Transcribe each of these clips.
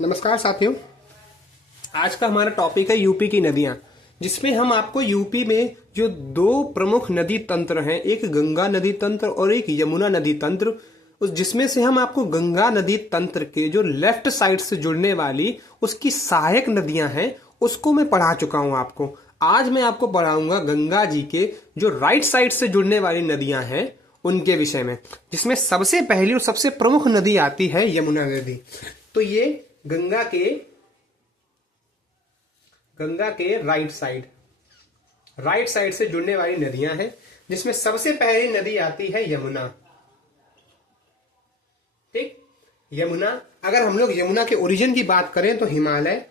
नमस्कार साथियों, आज का हमारा टॉपिक है यूपी की नदियां, जिसमें हम आपको यूपी में जो दो प्रमुख नदी तंत्र हैं, एक गंगा नदी तंत्र और एक यमुना नदी तंत्र, उस जिसमें से हम आपको गंगा नदी तंत्र के जो लेफ्ट साइड से जुड़ने वाली उसकी सहायक नदियां हैं उसको मैं पढ़ा चुका हूं आपको। आज मैं आपको पढ़ाऊंगा गंगा जी के जो राइट साइड से जुड़ने वाली नदियां हैं उनके विषय में, जिसमें सबसे पहली और सबसे प्रमुख नदी आती है यमुना नदी। तो ये गंगा के राइट साइड से जुड़ने वाली नदियां हैं, जिसमें सबसे पहली नदी आती है यमुना। ठीक, यमुना। अगर हम लोग यमुना के ओरिजिन की बात करें तो हिमालय,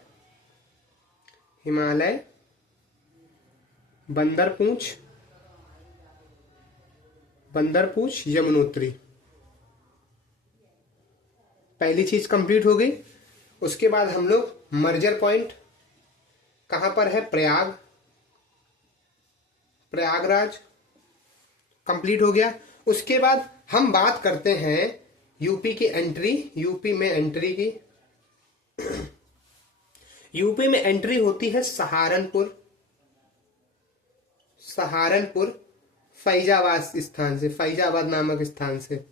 बंदरपूंछ, यमुनोत्री। पहली चीज कंप्लीट हो गई। उसके बाद हम लोग मर्जर पॉइंट कहां पर है, प्रयागराज, कंप्लीट हो गया। उसके बाद हम बात करते हैं यूपी में एंट्री होती है सहारनपुर, फैजाबाद नामक स्थान से।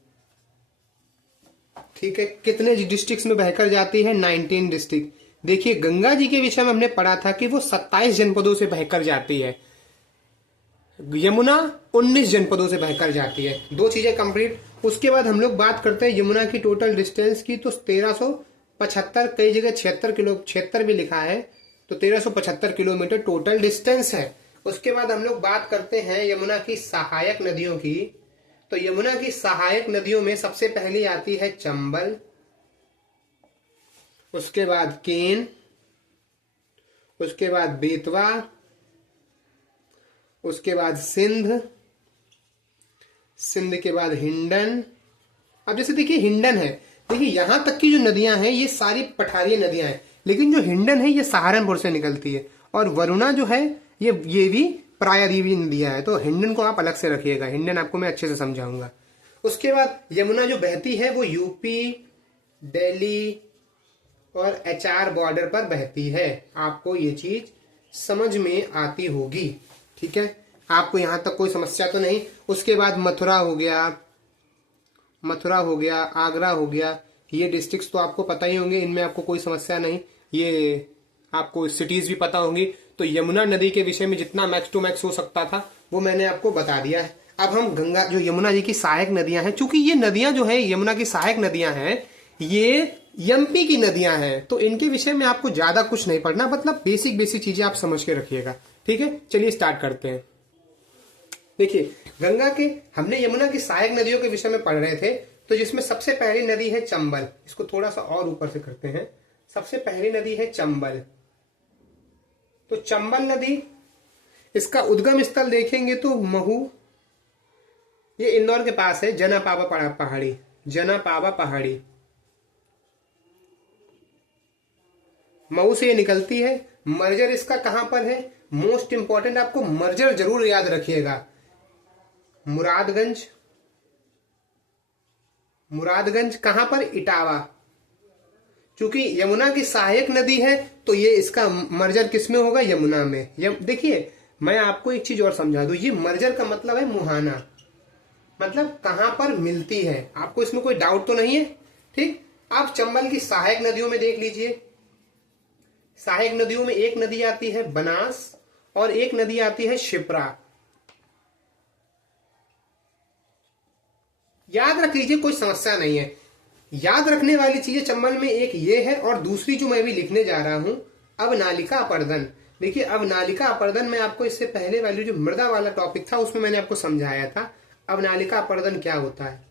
ठीक है, कितने डिस्ट्रिक्ट्स में बहकर जाती है? 19 डिस्ट्रिक्ट। देखिए, गंगा जी के विषय में हमने पढ़ा था कि वो 27 जनपदों से बहकर जाती है, यमुना 19 जनपदों से बहकर जाती है। दो चीजें कंप्लीट। उसके बाद हम लोग बात करते हैं यमुना की टोटल डिस्टेंस की, तो 1375, कई जगह 76 भी लिखा है, तो 1375 किलोमीटर टोटल डिस्टेंस है। उसके बाद हम लोग बात करते हैं यमुना की सहायक नदियों की। तो यमुना की सहायक नदियों में सबसे पहली आती है चंबल, उसके बाद केन, उसके बाद बेतवा, उसके बाद सिंध के बाद हिंडन। अब जैसे देखिए हिंडन है, देखिए यहां तक की जो नदियां हैं ये सारी पठारीय नदियां हैं, लेकिन जो हिंडन है ये सहारनपुर से निकलती है, और वरुणा जो है ये भी प्रायद्वीपीय नदियां है। तो हिंडन को आप अलग से रखिएगा, हिंडन आपको मैं अच्छे से समझाऊंगा। उसके बाद यमुना जो बहती है वो यूपी, दिल्ली और एचआर बॉर्डर पर बहती है। आपको ये चीज समझ में आती होगी, ठीक है, आपको यहां तक कोई समस्या तो नहीं। उसके बाद मथुरा हो गया, आगरा हो गया, ये डिस्ट्रिक्ट्स तो आपको पता ही होंगे, इनमें आपको कोई समस्या नहीं, ये आपको सिटीज भी पता होंगी। तो यमुना नदी के विषय में जितना मैक्स टू मैक्स हो सकता था वो मैंने आपको बता दिया है। अब हम गंगा, जो यमुना जी की सहायक नदियां हैं, चूंकि ये नदियां जो है यमुना की सहायक नदियां हैं, ये एमपी की नदियां हैं, तो इनके विषय में आपको ज्यादा कुछ नहीं पढ़ना, मतलब बेसिक चीजें आप समझ के रखिएगा। ठीक है, चलिए स्टार्ट करते हैं। देखिए, हमने यमुना की सहायक नदियों के विषय में पढ़ रहे थे, तो जिसमें सबसे पहली नदी है चंबल। इसको थोड़ा सा और ऊपर से करते हैं। सबसे पहली नदी है चंबल। तो चंबल नदी, इसका उद्गम स्थल देखेंगे तो महू, ये इंदौर के पास है, जनापावा पहाड़ी, महू से ये निकलती है। मर्जर इसका कहां पर है? मोस्ट इंपॉर्टेंट, आपको मर्जर जरूर याद रखिएगा, मुरादगंज कहां पर? इटावा। चूंकि यमुना की सहायक नदी है तो ये इसका मर्जर किसमें होगा? यमुना में। देखिए, मैं आपको एक चीज और समझा दूं, ये मर्जर का मतलब है मुहाना, मतलब कहां पर मिलती है। आपको इसमें कोई डाउट तो नहीं है? ठीक, आप चंबल की सहायक नदियों में देख लीजिए। सहायक नदियों में एक नदी आती है बनास और एक नदी आती है शिप्रा। याद रख लीजिए, कोई समस्या नहीं है। याद रखने वाली चीजें चंबल में एक ये है, और दूसरी जो मैं भी लिखने जा रहा हूं, अवनालिका अपर्दन। देखिए, अवनालिका अपर्दन में आपको इससे पहले वाली जो मृदा वाला टॉपिक था उसमें मैंने आपको समझाया था अवनालिका अपर्दन क्या होता है।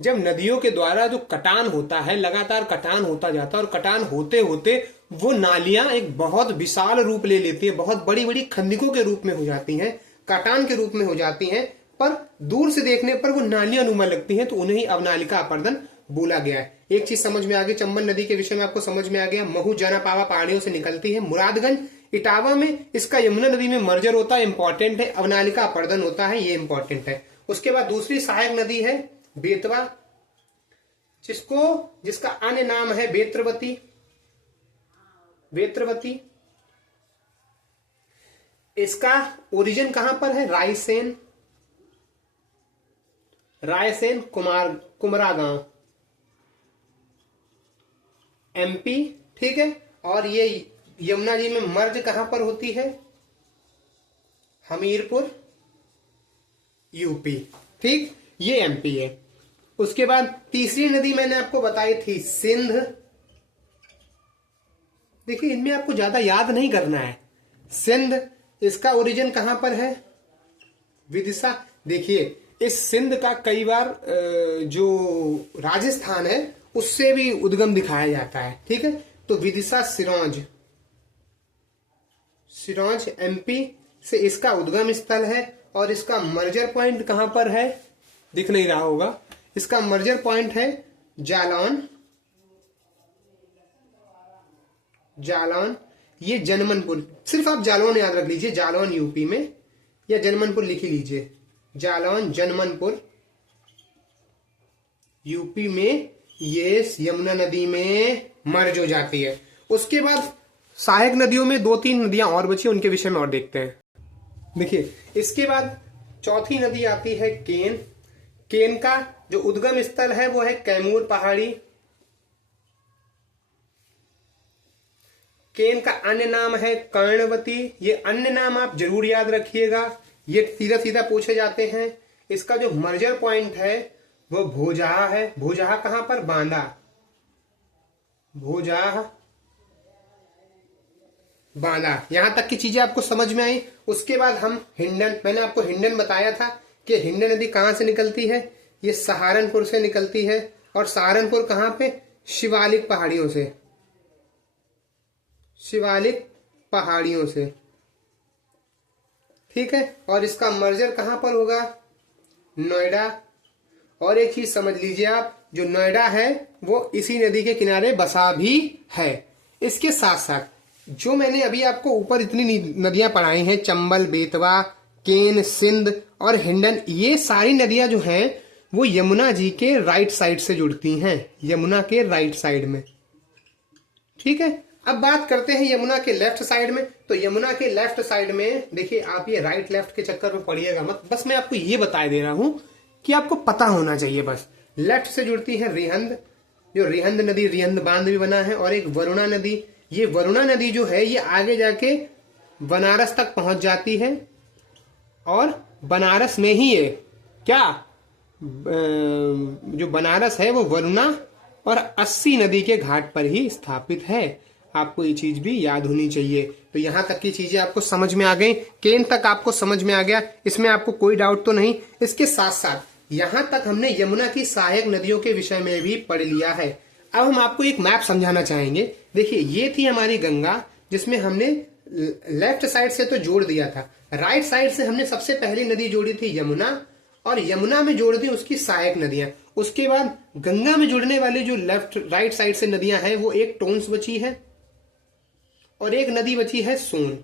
जब नदियों के द्वारा जो कटान होता है, लगातार कटान होता जाता है, और कटान होते होते वो नालियां एक बहुत विशाल रूप ले लेती है, बहुत बड़ी बड़ी खंडिकों के रूप में हो जाती हैं, कटान के रूप में हो जाती हैं, पर दूर से देखने पर वो नालियां नुमा लगती हैं, तो उन्हें ही अवनालिका अपर्दन बोला गया है। एक चीज समझ में आ गई, चंबल नदी के विषय में आपको समझ में आ गया। महू जनापावा पहाड़ियों से निकलती है। मुरादगंज इटावा में इसका यमुना नदी में मर्जर होता है, इंपॉर्टेंट है। अवनालिका अपर्दन होता है, ये इंपॉर्टेंट है। उसके बाद दूसरी सहायक नदी है बेतवा, जिसका अन्य नाम है बेत्रवती। वेत्रवती। इसका ओरिजिन कहां पर है? रायसेन, रायसेन कुमरा गांव, एमपी। ठीक है। और ये यमुना जी में मर्ज कहां पर होती है? हमीरपुर, यूपी। ठीक, ये एमपी है। उसके बाद तीसरी नदी मैंने आपको बताई थी सिंध। देखिए इनमें आपको ज्यादा याद नहीं करना है। सिंध, इसका ओरिजिन कहां पर है? विदिशा। देखिए इस सिंध का कई बार जो राजस्थान है उससे भी उद्गम दिखाया जाता है। ठीक है। तो विदिशा सिरोंज, सिरोंज एमपी से इसका उद्गम स्थल है। और इसका मर्जर पॉइंट कहां पर है? दिख नहीं रहा होगा। इसका मर्जर पॉइंट है जालौन, जालौन। ये जनमनपुर, सिर्फ आप जालौन याद रख लीजिए, जालौन यूपी में, या जनमनपुर लिख ही लीजिए, जालौन जनमनपुर यूपी में। ये यमुना नदी में मर्ज हो जाती है। उसके बाद सहायक नदियों में 2-3 नदियां और बची, उनके विषय में और देखते हैं। देखिए इसके बाद चौथी नदी आती है केन। केन का जो उद्गम स्थल है वो है कैमूर पहाड़ी। केन का अन्य नाम है कर्णवती। ये अन्य नाम आप जरूर याद रखिएगा, ये सीधा सीधा पूछे जाते हैं। इसका जो मर्जर पॉइंट है वो भोजहा है। भोजहा कहां पर? बांदा, भोजहा बांदा। यहां तक की चीजें आपको समझ में आई। उसके बाद हम हिंडन, मैंने आपको हिंडन बताया था कि हिंडन नदी कहां से निकलती है? ये सहारनपुर से निकलती है। और सहारनपुर कहां पे? शिवालिक पहाड़ियों से, शिवालिक पहाड़ियों से। ठीक है। और इसका मर्जर कहां पर होगा? नोएडा। और एक चीज समझ लीजिए आप, जो नोएडा है वो इसी नदी के किनारे बसा भी है। इसके साथ साथ जो मैंने अभी आपको ऊपर इतनी नदियां पढ़ाई हैं, चंबल, बेतवा, केन, सिंध और हिंडन, ये सारी नदियां जो हैं वो यमुना जी के राइट साइड से जुड़ती हैं, यमुना के राइट साइड में। ठीक है। अब बात करते हैं यमुना के लेफ्ट साइड में। तो यमुना के लेफ्ट साइड में देखिए, आप ये राइट लेफ्ट के चक्कर में पड़िएगा मत, बस मैं आपको ये बता दे रहा हूं कि आपको पता होना चाहिए बस। लेफ्ट से जुड़ती है रिहंद, जो रिहंद नदी, रिहंद बांध भी बना है। और एक वरुणा नदी। ये वरुणा नदी जो है ये आगे जाके बनारस तक पहुंच जाती है। और बनारस में ही है क्या, जो बनारस है वो वरुणा और 80 नदी के घाट पर ही स्थापित है। आपको ये चीज भी याद होनी चाहिए। तो यहां तक की चीजें आपको समझ में आ गई, केन तक आपको समझ में आ गया, इसमें आपको कोई डाउट तो नहीं। इसके साथ साथ यहां तक हमने यमुना की सहायक नदियों के विषय में भी पढ़ लिया है। अब हम आपको एक मैप समझाना चाहेंगे। देखिए ये थी हमारी गंगा, जिसमें हमने लेफ्ट साइड से तो जोड़ दिया था, राइट साइड से हमने सबसे पहली नदी जोड़ी थी यमुना, और यमुना में जोड़ दी उसकी सहायक नदियां। उसके बाद गंगा में जुड़ने वाली जो लेफ्ट राइट साइड से नदियां हैं वो एक टोंस बची है और एक नदी बची है सोन।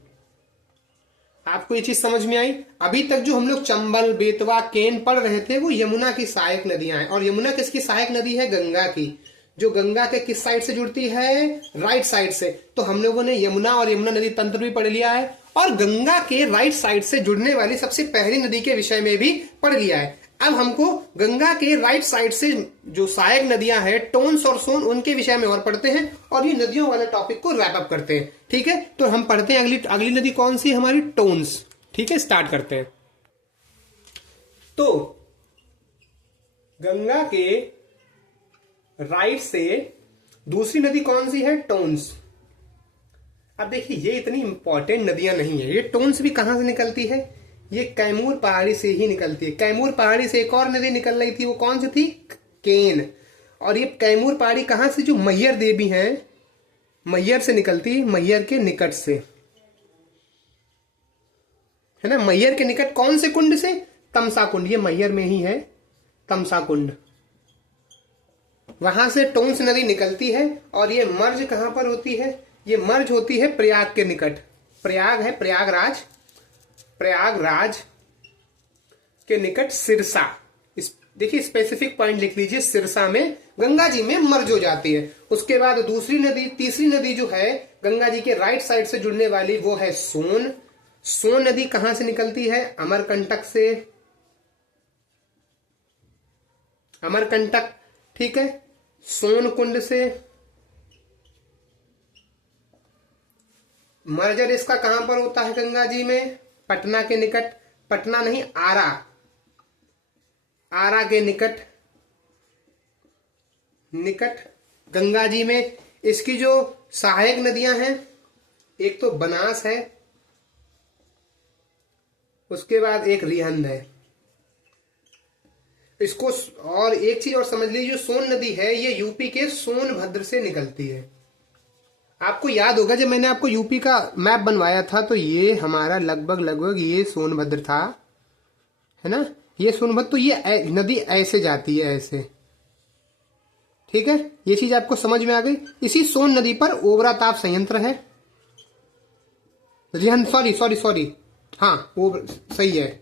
आपको ये चीज समझ में आई? अभी तक जो हम लोग चंबल, बेतवा, केन पढ़ रहे थे वो यमुना की सहायक नदियां हैं। और यमुना किसकी सहायक नदी है? गंगा की, जो गंगा के किस साइड से जुड़ती है? राइट साइड से। तो हम लोगों ने यमुना और यमुना नदी तंत्र भी पढ़ लिया है, और गंगा के राइट साइड से जुड़ने वाली सबसे पहली नदी के विषय में भी पढ़ लिया है। अब हमको गंगा के राइट साइड से जो सहायक नदियां हैं टोन्स और सोन, उनके विषय में और पढ़ते हैं और ये नदियों वाले टॉपिक को रैप अप करते हैं। ठीक है। तो हम पढ़ते हैं अगली नदी कौन सी? हमारी टोन्स। ठीक है, स्टार्ट करते हैं। तो गंगा के राइट से दूसरी नदी कौन सी है? टोन्स। अब देखिए ये इतनी इंपॉर्टेंट नदियां नहीं है। ये टोन्स भी कहां से निकलती है? ये कैमूर पहाड़ी से ही निकलती है। कैमूर पहाड़ी से एक और नदी निकल रही थी, वो कौन सी थी? केन। और ये कैमूर पहाड़ी कहां से? जो मैयर देवी हैं, मैयर से निकलती, मैयर के निकट से, है ना। मैयर के निकट कौन से कुंड से? तमसा कुंड। ये मैयर में ही है तमसा कुंड, वहां से टोंस नदी निकलती है। और ये मर्ज कहां पर होती है? ये मर्ज होती है प्रयाग के निकट। प्रयाग है, प्रयागराज, प्रयागराज के निकट सिरसा, इस देखिए स्पेसिफिक पॉइंट लिख लीजिए, सिरसा में गंगा जी में मर्ज हो जाती है। उसके बाद दूसरी नदी, तीसरी नदी जो है गंगा जी के राइट साइड से जुड़ने वाली, वो है सोन। सोन नदी कहां से निकलती है? अमरकंटक से, अमरकंटक, ठीक है, सोन कुंड से। मर्जर इसका कहां पर होता है गंगा जी में? पटना के निकट, पटना नहीं आरा, आरा के निकट, निकट गंगा जी में। इसकी जो सहायक नदियां हैं, एक तो बनास है, उसके बाद एक रिहंद है। इसको और एक चीज और समझ लीजिए, जो सोन नदी है ये यूपी के सोनभद्र से निकलती है। आपको याद होगा जब मैंने आपको यूपी का मैप बनवाया था तो ये हमारा लगभग ये सोनभद्र था, है ना, ये सोनभद्र। तो ये नदी ऐसे जाती है, ऐसे, ठीक है, ये चीज आपको समझ में आ गई। इसी सोन नदी पर ओबरा ताप संयंत्र है, रिहंद, सॉरी, हाँ वो सही है,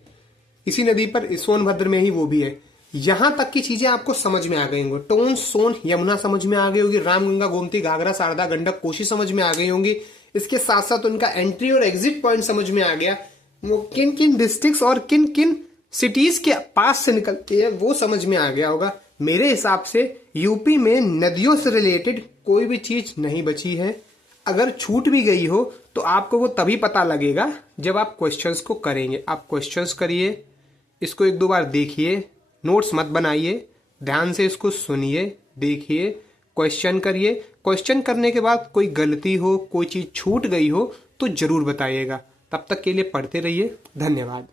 इसी नदी पर सोनभद्र में ही वो भी है। यहां तक की चीजें आपको समझ में आ गई होंगी। टोन, सोन, यमुना समझ में आ गई होगी, रामगंगा, गोमती, घाघरा, शारदा, गंडक, कोसी समझ में आ गई होंगी। इसके साथ साथ उनका एंट्री और एग्जिट पॉइंट समझ में आ गया, वो किन किन डिस्ट्रिक्ट्स और किन किन सिटीज के पास से निकलती है वो समझ में आ गया होगा। मेरे हिसाब से यूपी में नदियों से रिलेटेड कोई भी चीज नहीं बची है। अगर छूट भी गई हो तो आपको वो तभी पता लगेगा जब आप क्वेश्चंस को करेंगे। आप क्वेश्चंस करिए, इसको एक दो बार देखिए, नोट्स मत बनाइए, ध्यान से इसको सुनिए, देखिए, क्वेश्चन करिए। क्वेश्चन करने के बाद कोई गलती हो, कोई चीज छूट गई हो तो जरूर बताइएगा। तब तक के लिए पढ़ते रहिए। धन्यवाद।